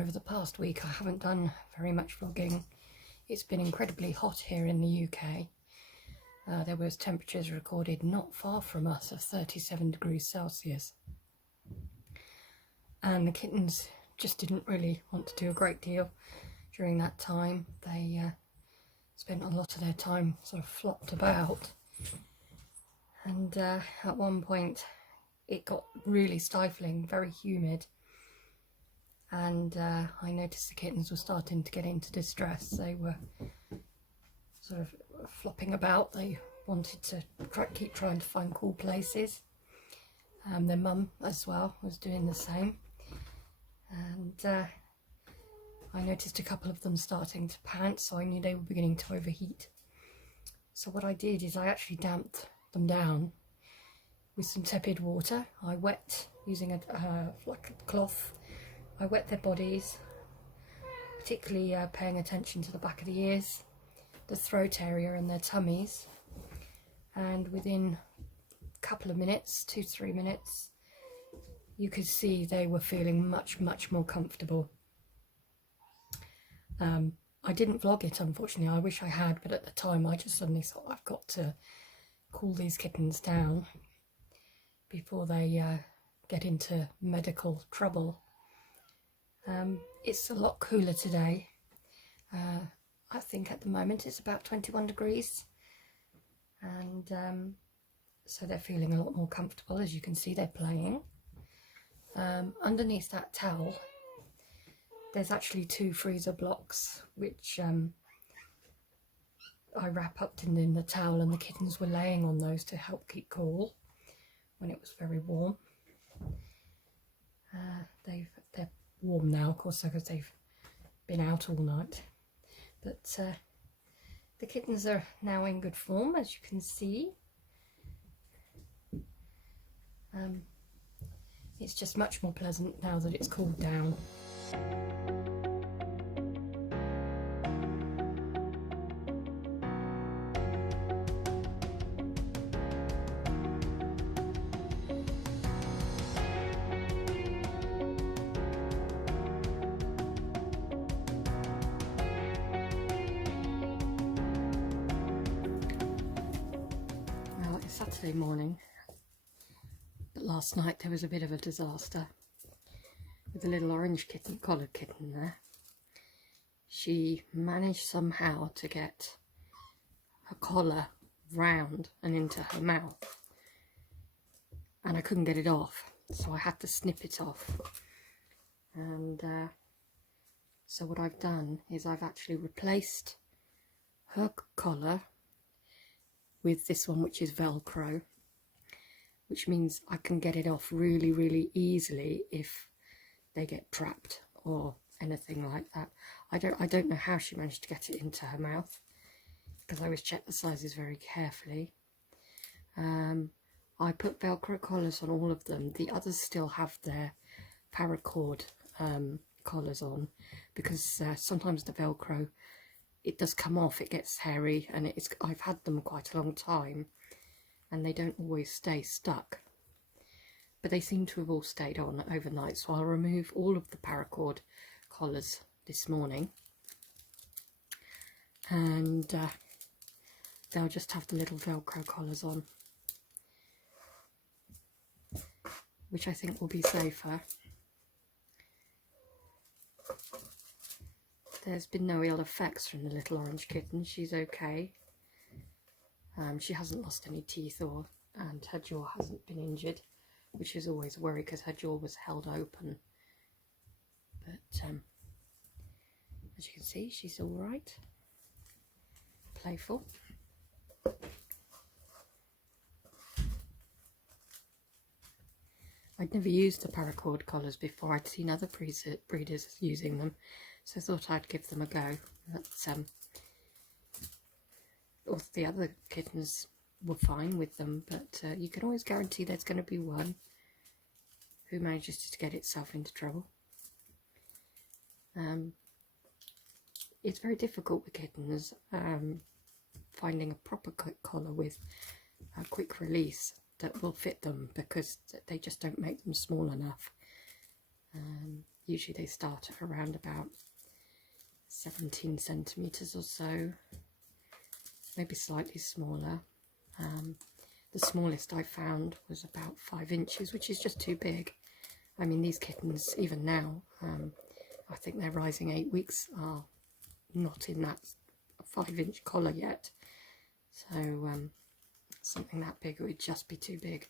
over the past week I haven't done very much vlogging. It's been incredibly hot here in the UK. There was temperatures recorded not far from us of 37 degrees Celsius. And the kittens just didn't really want to do a great deal during that time. They spent a lot of their time sort of flopped about. And at one point it got really stifling, very humid. And I noticed the kittens were starting to get into distress. They were sort of flopping about. They wanted to keep trying to find cool places. Their mum as well was doing the same. And I noticed a couple of them starting to pant, so I knew they were beginning to overheat. So what I did is I actually damped them down with some tepid water. I wet, using a cloth, I wet their bodies, particularly paying attention to the back of the ears, the throat area and their tummies. And within a couple of minutes, 2-3 minutes, you could see they were feeling much more comfortable. I didn't vlog it, unfortunately. I wish I had, but at the time I just suddenly thought I've got to cool these kittens down before they get into medical trouble. It's a lot cooler today. I think at the moment it's about 21 degrees, and so they're feeling a lot more comfortable. As you can see, they're playing. Underneath that towel there's actually 2 freezer blocks which I wrap up in the towel, and the kittens were laying on those to help keep cool when it was very warm. They're warm now, of course, because they've been out all night. But the kittens are now in good form, as you can see. It's just much more pleasant now that it's cooled down. Well, it's Saturday morning, but last night there was a bit of a disaster with the little orange kitten, collared kitten there. She managed somehow to get her collar round and into her mouth, and I couldn't get it off, so I had to snip it off. And so what I've done is I've actually replaced her collar with this one, which is Velcro, which means I can get it off really easily if they get trapped or anything like that. I don't know how she managed to get it into her mouth, because I always check the sizes very carefully. I put Velcro collars on all of them. The others still have their paracord collars on, because sometimes the Velcro, it does come off, it gets hairy, and I've had them quite a long time and they don't always stay stuck. But they seem to have all stayed on overnight, so I'll remove all of the paracord collars this morning, and they'll just have the little Velcro collars on, which I think will be safer. There's been no ill effects from the little orange kitten. She's okay. She hasn't lost any teeth, and her jaw hasn't been injured, which is always a worry because her jaw was held open. But as you can see, she's all right, playful. I'd never used the paracord collars before. I'd seen other breeders using them, so I thought I'd give them a go. But all the other kittens were fine with them, but you can always guarantee there's going to be one who manages to get itself into trouble. It's very difficult with kittens, finding a proper collar with a quick release that will fit them, because they just don't make them small enough. Usually they start at around about 17 centimetres or so, maybe slightly smaller. The smallest I found was about 5 inches, which is just too big. I mean, these kittens, even now, I think they're rising 8 weeks, are not in that 5-inch collar yet. So something that big would just be too big.